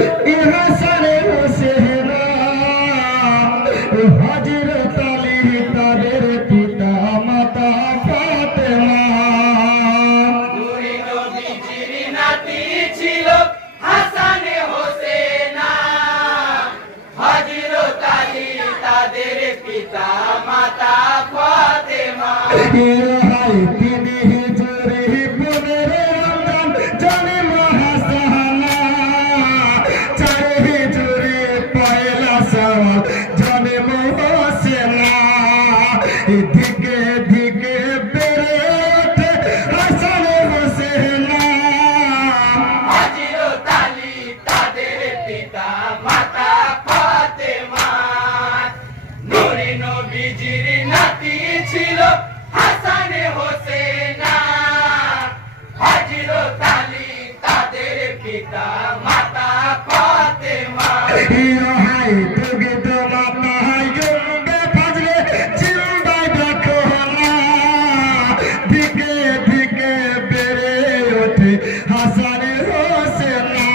হাসান হোসেন হযরত আলী তাদের পিতা মাতা ফাতেমা নূরে নবীজির নাতি ছিল হাসান হোসেন হযরত আলী তাদের পিতা মাতা ফাতেমা হাই তিনি হিজরি 15 রমজান জন্ম হাসানা 4 হিজরি পয়লা শাওয়াল জন্ম হোসেনা দিকে দিকে বেড়ে ওঠে হাসান হোসেনা হযরত আলী তাদের পিতা মাতা ফাতেমা নূরে নবীজির নাতি ছিল হাসান হোসেন হযরত আলী তাদের পিতা মাতা ফাতেমা হাই দুগে মাতা জুম্বে ফাজলে জিম্বাই দেখো না দিকে দিকে বেড়ে ওঠে হাসান হোসেনা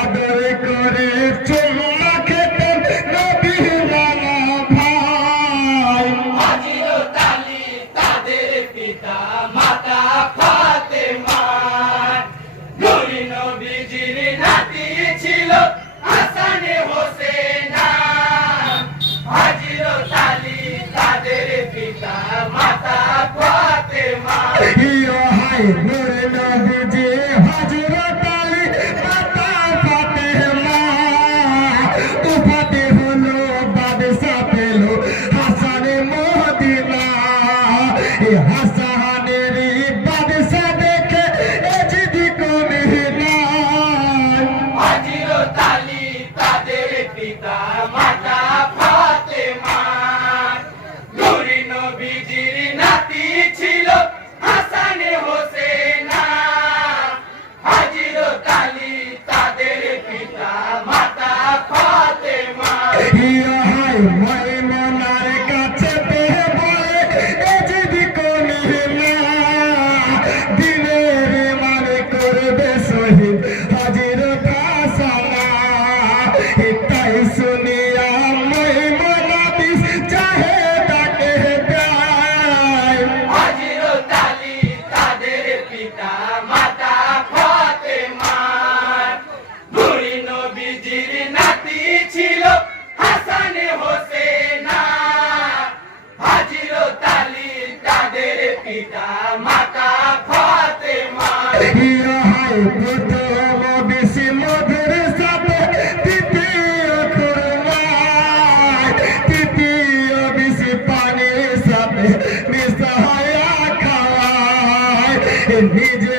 আদর করে চুম্মা খেতেন নবীর ভাই হযরত আলী তাদের পিতা মাতা ফাতেমা নূরে নবীজির নাতি ছিল হাসান হোসেন হযরত আলী তাদের পিতা মাতা ফাতেমা হাই নূর নবীজি হযরত আলী মাতা ফাতেমা উপাধি হলো বাদশা পেল হাসান মদিনা হাসানের বাদশা দেখে এজিদি কমে নাই হযরত আলী তাদের পিতা মাতা ফাতেমা নূরে নবীজির নাতি ছিল হাসান হোসেন হযরত আলী তাদের পিতা মাতা ফাতেমা হাই ময়মনার কাছে পেয়ে বলে এজিদি কমে না দিনের মানে করবে শহীদ হযরত হাসানা তাই শুনিয়া ময়মনা বিষ চাহে তাকে দেয় হযরত আলী তাদের পিতা মাতা ফাতেমা নূরে নবীজির নাতি ছিল হাসান হোসেন হযরত আলী তাদের পিতা মাতা ফাতেমা হাই প্রথম বেশি মধুর সাথে তৃতীয় খুরমায় তৃতীয় বেশি পানির সাথে মিশায়া খাওয়ায় নিজে